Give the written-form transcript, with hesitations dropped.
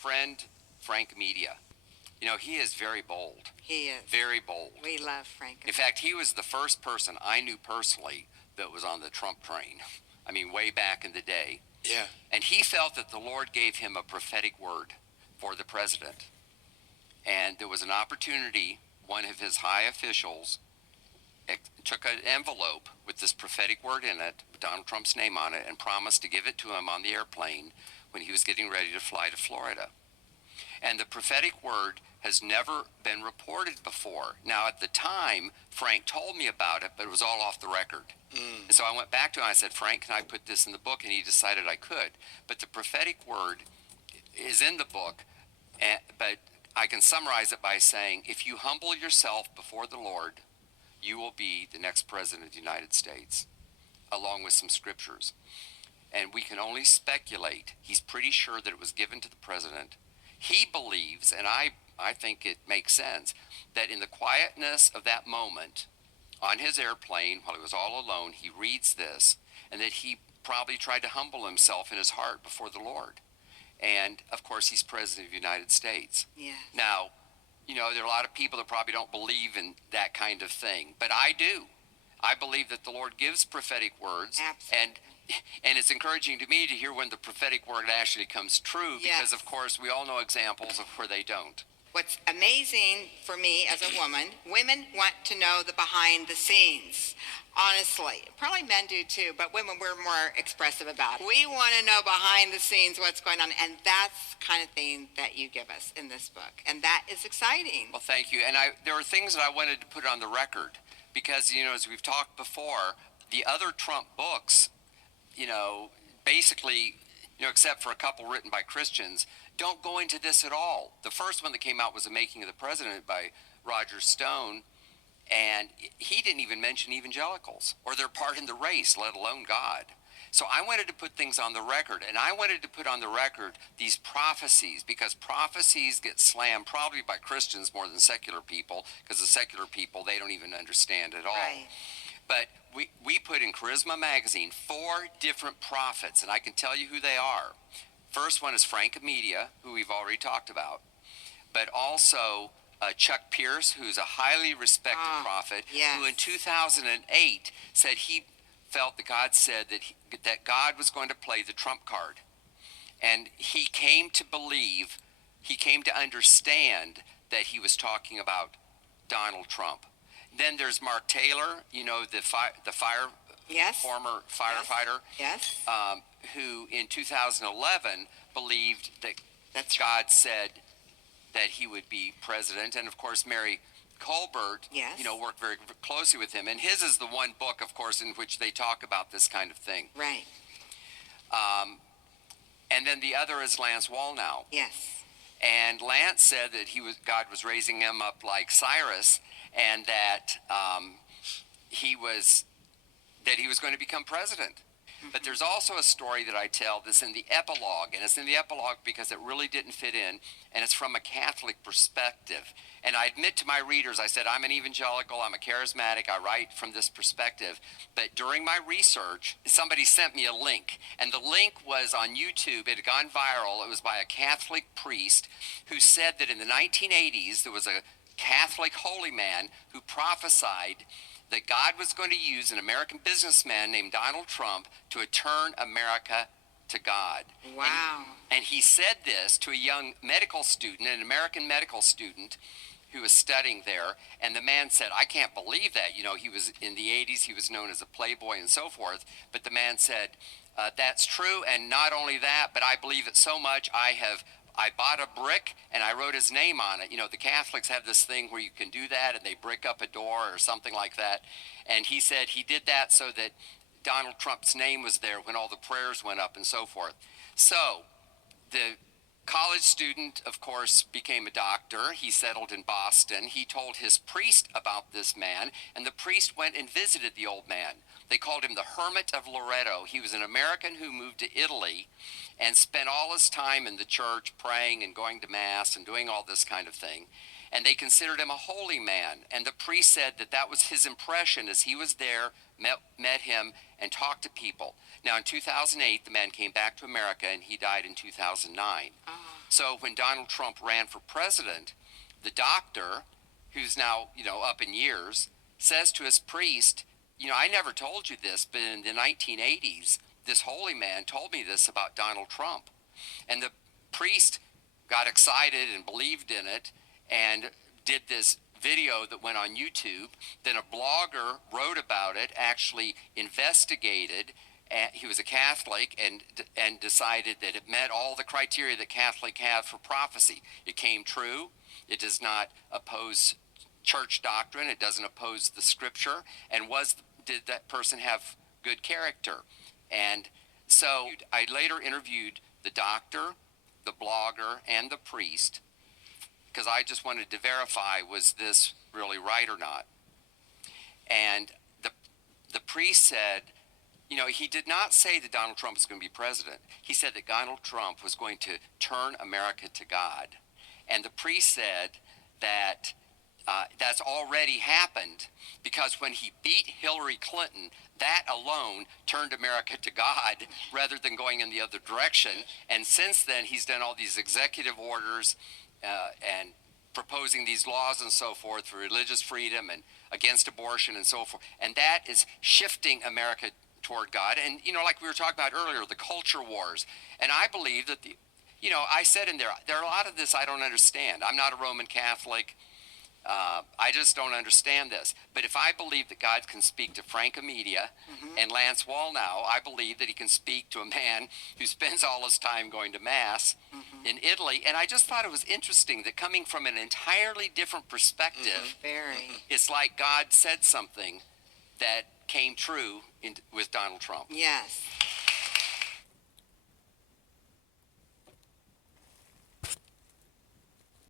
friend, Frank Media, he is very bold. He is. Very bold. We love Frank. In fact, he was the first person I knew personally that was on the Trump train. I mean, way back in the day. Yeah. And he felt that the Lord gave him a prophetic word for the president. And there was an opportunity, one of his high officials took an envelope with this prophetic word in it, with Donald Trump's name on it, and promised to give it to him on the airplane when he was getting ready to fly to Florida. And the prophetic word has never been reported before. Now, at the time, Frank told me about it, but it was all off the record. And so I went back to him and I said, Frank, can I put this in the book? And he decided I could. But the prophetic word is in the book, but I can summarize it by saying, if you humble yourself before the Lord, you will be the next president of the United States, along with some scriptures. And we can only speculate. He's pretty sure that it was given to the president. He believes, and I think it makes sense, that in the quietness of that moment, on his airplane, while he was all alone, he reads this, and that he probably tried to humble himself in his heart before the Lord. And, of course, he's president of the United States. Yeah. Now, there are a lot of people that probably don't believe in that kind of thing, but I do. I believe that the Lord gives prophetic words. Absolutely. And it's encouraging to me to hear when the prophetic word actually comes true, because, of course, we all know examples of where they don't. What's amazing for me as a woman, women want to know the behind the scenes. Honestly, probably men do too, but women, we're more expressive about it. We want to know behind the scenes what's going on, and that's the kind of thing that you give us in this book, and that is exciting. Well, thank you. And there are things that I wanted to put on the record because, as we've talked before, the other Trump books, basically, except for a couple written by Christians, don't go into this at all. The first one that came out was The Making of the President by Roger Stone, and he didn't even mention evangelicals or their part in the race, let alone God. So I wanted to put things on the record, and I wanted to put on the record these prophecies, because prophecies get slammed probably by Christians more than secular people, because the secular people, they don't even understand at all. Right. But we put in Charisma Magazine 4 different prophets, and I can tell you who they are. First one is Frank Media, who we've already talked about, but also Chuck Pierce, who's a highly respected prophet, yes. who in 2008 said he felt that God said that God was going to play the trump card. And he came to believe, he came to understand that he was talking about Donald Trump. Then there's Mark Taylor, Yes. former firefighter, Yes. who in 2011 believed that That's God said that he would be president. And of course, Mary Colbert, Yes. worked very closely with him. And his is the one book, of course, in which they talk about this kind of thing. Right. And then the other is Lance Wallnau. Yes. And Lance said that God was raising him up like Cyrus, and that he was going to become president. But there's also a story that I tell that's in the epilogue, and it's in the epilogue because it really didn't fit in, and it's from a Catholic perspective. And I admit to my readers, I said, I'm an evangelical, I'm a charismatic, I write from this perspective. But during my research, somebody sent me a link, and the link was on YouTube. It had gone viral. It was by a Catholic priest who said that in the 1980s, there was a Catholic holy man who prophesied that God was going to use an American businessman named Donald Trump to turn America to God. Wow. And he said this to a young medical student, an American medical student who was studying there, and the man said, I can't believe that. He was in the 80s, he was known as a playboy and so forth, but the man said, that's true, and not only that, but I believe it so much, I bought a brick and I wrote his name on it. The Catholics have this thing where you can do that and they brick up a door or something like that. And he said he did that so that Donald Trump's name was there when all the prayers went up and so forth. So the college student, of course, became a doctor. He settled in Boston. He told his priest about this man, and the priest went and visited the old man. They called him the Hermit of Loretto. He was an American who moved to Italy and spent all his time in the church praying and going to Mass and doing all this kind of thing. and they considered him a holy man. And the priest said that that was his impression as he was there, met him, and talked to people. Now, in 2008, the man came back to America, and he died in 2009. Oh. So when Donald Trump ran for president, the doctor, who's now, up in years, says to his priest, I never told you this, but in the 1980s, this holy man told me this about Donald Trump. And the priest got excited and believed in it and did this video that went on YouTube. Then a blogger wrote about it, actually investigated. He was a Catholic and decided that it met all the criteria that Catholic have for prophecy. It came true. It does not oppose church doctrine. It doesn't oppose the scripture. And did that person have good character? And so I later interviewed the doctor, the blogger, and the priest, because I just wanted to verify, was this really right or not? And the priest said, he did not say that Donald Trump was going to be president. He said that Donald Trump was going to turn America to God. And the priest said that that's already happened, because when he beat Hillary Clinton, that alone turned America to God rather than going in the other direction. And since then, he's done all these executive orders and proposing these laws and so forth for religious freedom and against abortion and so forth. And that is shifting America toward God. And, like we were talking about earlier, the culture wars. And I believe that, I said in there are a lot of this I don't understand. I'm not a Roman Catholic. I just don't understand this. But if I believe that God can speak to Frank Amedia and Lance Wallnau, I believe that he can speak to a man who spends all his time going to Mass in Italy. And I just thought it was interesting that, coming from an entirely different perspective, Very. it's like God said something that came true with Donald Trump. Yes.